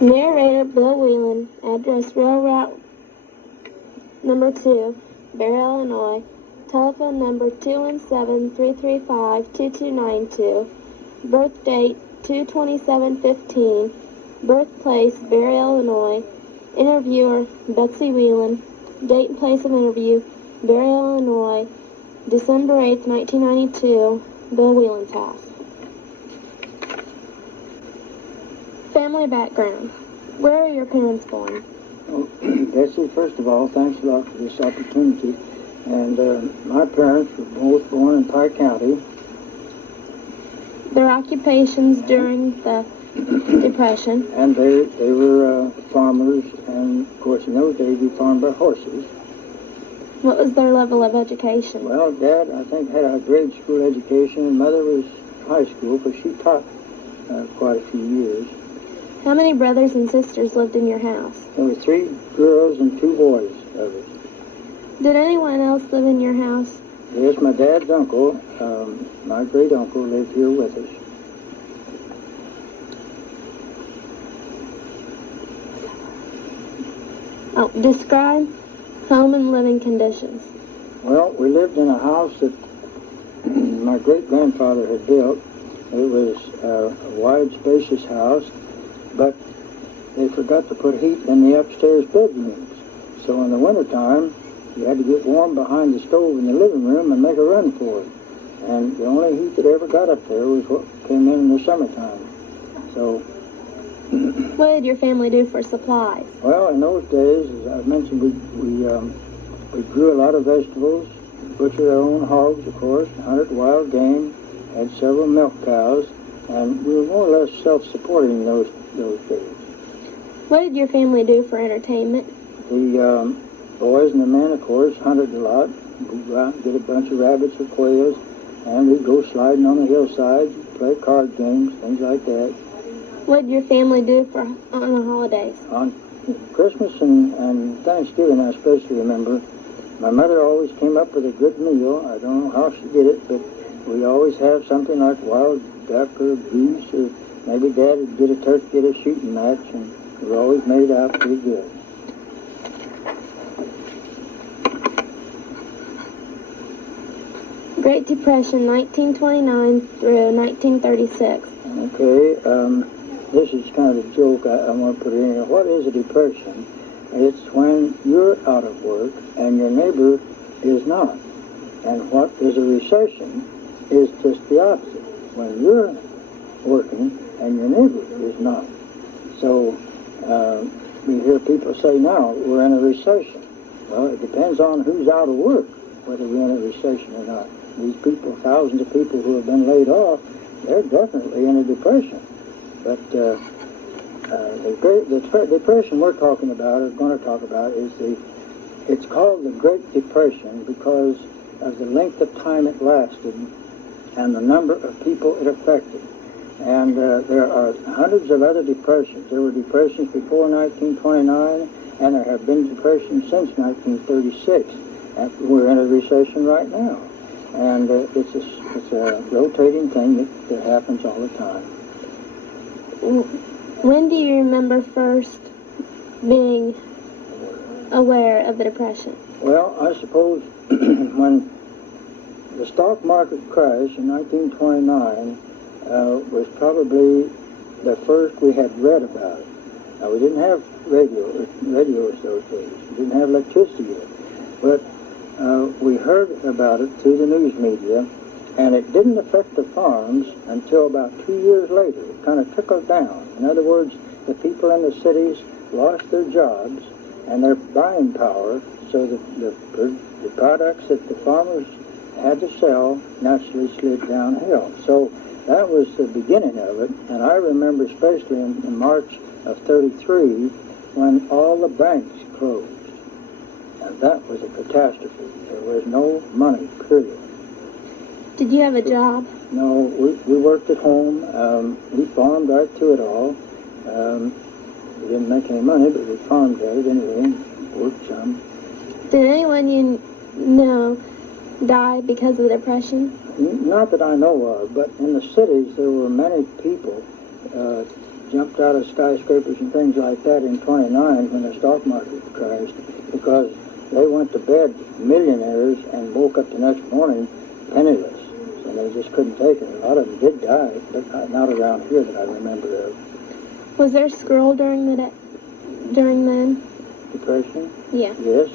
Narrator Bill Wheelan, address Rail Route number 2, Bear, Illinois, telephone number 217-335-2292, birth date 2/27/15, birthplace Bear, Illinois, interviewer Betsy Wheelan, date and place of interview Bear, Illinois, December 8th, 1992, Bill Wheelan's house. Family background. Where are your parents born? Well, Betsy, first of all, thanks a lot for this opportunity. And my parents were both born in Pike County. Their occupations during the Depression. And they were farmers, and of course in those days we farmed by horses. What was their level of education? Well, Dad, I think, had a grade school education, and Mother was high school, because she taught quite a few years. How many brothers and sisters lived in your house? There were 3 girls and 2 boys of us. Did anyone else live in your house? Yes, my dad's uncle, my great uncle, lived here with us. Describe home and living conditions. Well, we lived in a house that my great-grandfather had built. It was a wide, spacious house, but they forgot to put heat in the upstairs bedrooms. So in the wintertime, you had to get warm behind the stove in the living room and make a run for it. And the only heat that ever got up there was what came in the summertime. So... What did your family do for supplies? Well, in those days, as I mentioned, we grew a lot of vegetables, butchered our own hogs, of course, hunted wild game, had several milk cows, and we were more or less self-supporting in those days. What did your family do for entertainment? The boys and the men, of course, hunted a lot. We'd go out and get a bunch of rabbits or quails, and we'd go sliding on the hillside, play card games, things like that. What did your family do on the holidays? On Christmas and Thanksgiving, I especially remember, my mother always came up with a good meal. I don't know how she did it, but we always have something like wild duck or goose, or maybe Dad would get a turkey at a shooting match, and we always made it out pretty good. Great Depression, 1929 through 1936. Okay, this is kind of a joke I want to put in here. What is a depression? It's when you're out of work and your neighbor is not. And what is a recession is just the opposite. When you're working and your neighbor is not. So we hear people say now, we're in a recession. Well, it depends on who's out of work, whether we're in a recession or not. These people, thousands of people who have been laid off, they're definitely in a depression. But the depression we're talking about, or going to talk about, it's called the Great Depression because of the length of time it lasted and the number of people it affected. And there are hundreds of other depressions. There were depressions before 1929, and there have been depressions since 1936. And we're in a recession right now. And it's a rotating thing that happens all the time. When do you remember first being aware of the Depression? Well, I suppose when the stock market crash in 1929 was probably the first we had read about it. Now, we didn't have radios those days. We didn't have electricity yet. But we heard about it through the news media, and it didn't affect the farms until about 2 years later. It kind of trickled down. In other words, the people in the cities lost their jobs and their buying power, so that the products that the farmers had to sell naturally slid downhill. So that was the beginning of it, and I remember especially in March of '33 when all the banks closed. And that was a catastrophe. There was no money, period. Did you have a job? No, we worked at home. We farmed right through it all. We didn't make any money, but we farmed at it anyway, worked some. Did anyone you know die because of the Depression? Not that I know of, but in the cities there were many people jumped out of skyscrapers and things like that in 29 when the stock market crashed, because they went to bed millionaires and woke up the next morning penniless, and they just couldn't take it. A lot of them did die, but not around here that I remember of. Was there a squirrel during then? Depression? Yeah. Yes.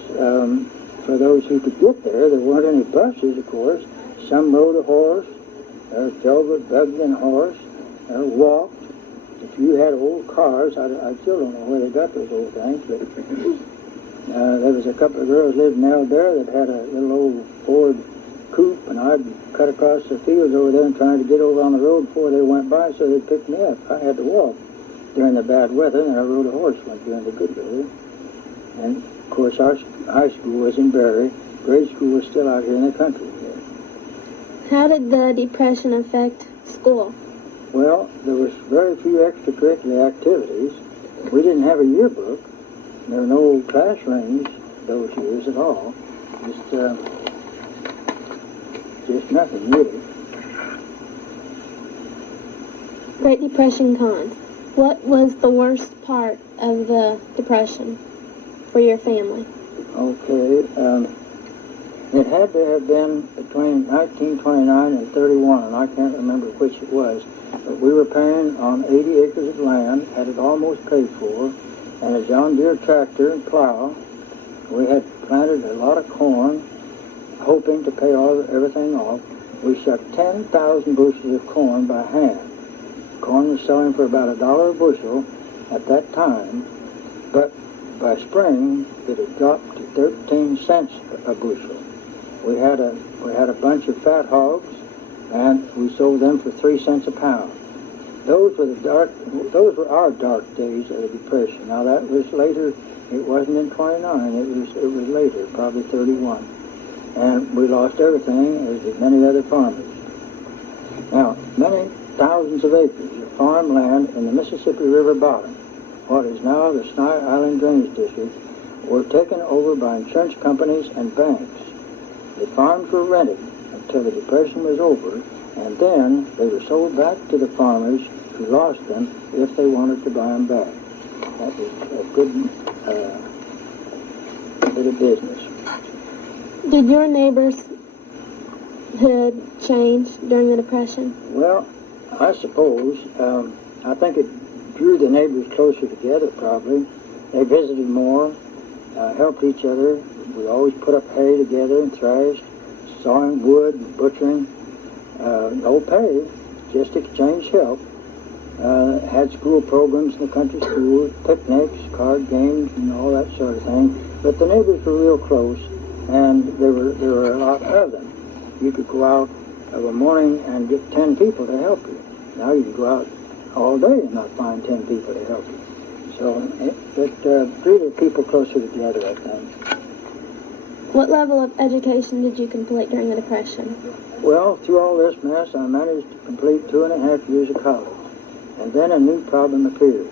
For those who could get there weren't any buses, of course. Some rode a horse, or drove a buggy and horse, or walked. If you had old cars, I still don't know where they got those old things, but there was a couple of girls living out there that had a little old Ford coupe, and I'd cut across the fields over there and trying to get over on the road before they went by so they'd pick me up. I had to walk during the bad weather, and I rode a horse during the good weather. And, of course, our high school was in Barry. Grade school was still out here in the country. How did the Depression affect school? Well, there was very few extracurricular activities. We didn't have a yearbook. There were no class rings those years at all. Just nothing, really. Great Depression cons. What was the worst part of the Depression for your family? Okay, it had to have been between 1929 and 31, and I can't remember which it was. But we were paying on 80 acres of land, had it almost paid for, and a John Deere tractor and plow. We had planted a lot of corn, hoping to pay everything off. We shucked 10,000 bushels of corn by hand. Corn was selling for about $1 a bushel at that time, but by spring it had dropped to 13 cents a bushel. We had a bunch of fat hogs, and we sold them for 3 cents a pound. Those were our dark days of the Depression. Now that was later. It wasn't in 29. It was later, probably 31. And we lost everything, as did many other farmers. Now, many thousands of acres of farmland in the Mississippi River bottom, what is now the Sny Island Drainage District, were taken over by insurance companies and banks. The farms were rented until the Depression was over, and then they were sold back to the farmers who lost them if they wanted to buy them back. That was a good bit of business. Did your neighborhood change during the Depression? Well, I suppose. I think it drew the neighbors closer together, probably. They visited more, helped each other. We always put up hay together and thrashed, sawing wood and butchering. No pay, just exchange help. Had school programs in the country schools, picnics, card games, and all that sort of thing. But the neighbors were real close, and there were a lot of them. You could go out of a morning and get 10 people to help you. Now you can go out all day and not find 10 people to help you. So it drew the people closer together, I think. What level of education did you complete during the Depression? Well, through all this mess, I managed to complete 2.5 years of college. And then a new problem appeared,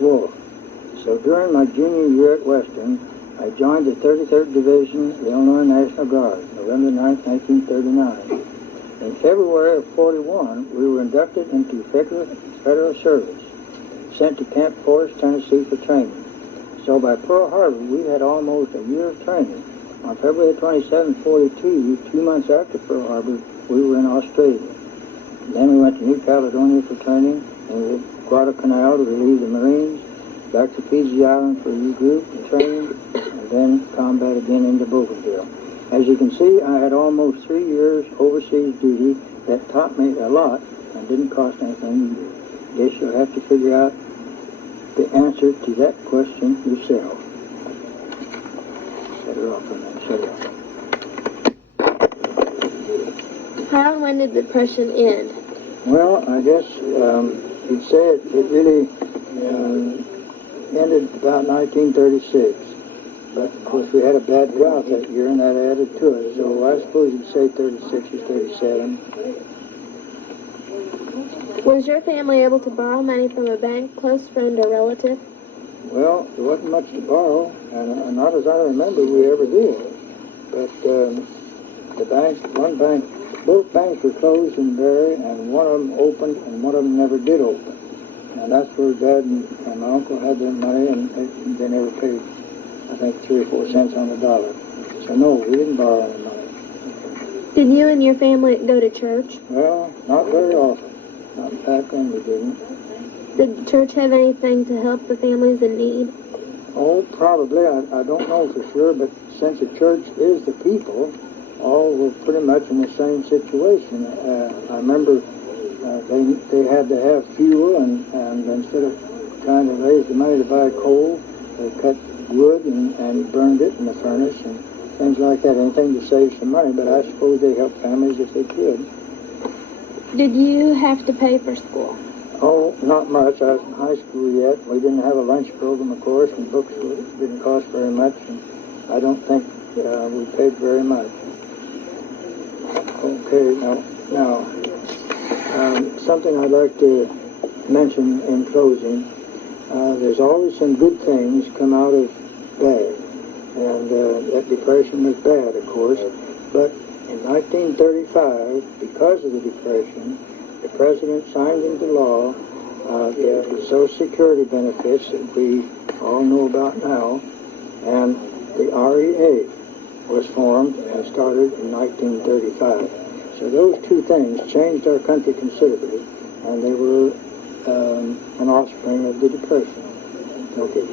war. So during my junior year at Western, I joined the 33rd Division of the Illinois National Guard, November 9, 1939. In February of 41, we were inducted into federal service, sent to Camp Forest, Tennessee for training. So by Pearl Harbor, we had almost a year of training. On February 27, 42, 2 months after Pearl Harbor, we were in Australia. Then we went to New Caledonia for training, and we were at Guadalcanal to relieve the Marines, back to Fiji Island for regroup and training, and then combat again into Bougainville. As you can see, I had almost 3 years overseas duty that taught me a lot and didn't cost anything. Guess you'll have to figure out the answer to that question yourself. Shut her off on that. Shut her off. How and when did the Depression end? Well, I guess you'd say it really ended about 1936. But, of course, we had a bad drought that year, and that added to it. So I suppose you'd say 36 or 37. Was your family able to borrow money from a bank, close friend, or relative? Well, there wasn't much to borrow, and not as I remember we ever did. But both banks were closed in Barry, and one of them opened, and one of them never did open. And that's where Dad and my uncle had their money, and they never paid, I think, 3 or 4 cents on the dollar. So no, we didn't borrow any money. Did you and your family go to church? Well, not very often. Not back then we didn't. Did the church have anything to help the families in need? Oh, probably. I don't know for sure, but since the church is the people, all were pretty much in the same situation. I remember they had to have fuel, and instead of trying to raise the money to buy coal, they cut wood and burned it in the furnace and things like that. Anything to save some money, but I suppose they helped families if they could. Did you have to pay for school? Oh, not much. I was in high school yet. We didn't have a lunch program, of course, and books didn't cost very much, and I don't think we paid very much. Okay, now something I'd like to mention in closing. There's always some good things come out of bad, and that depression was bad, of course, but in 1935, because of the depression, the President signed into law the Social Security benefits that we all know about now, and the REA was formed and started in 1935. So those two things changed our country considerably, and they were an offspring of the Depression. Okay.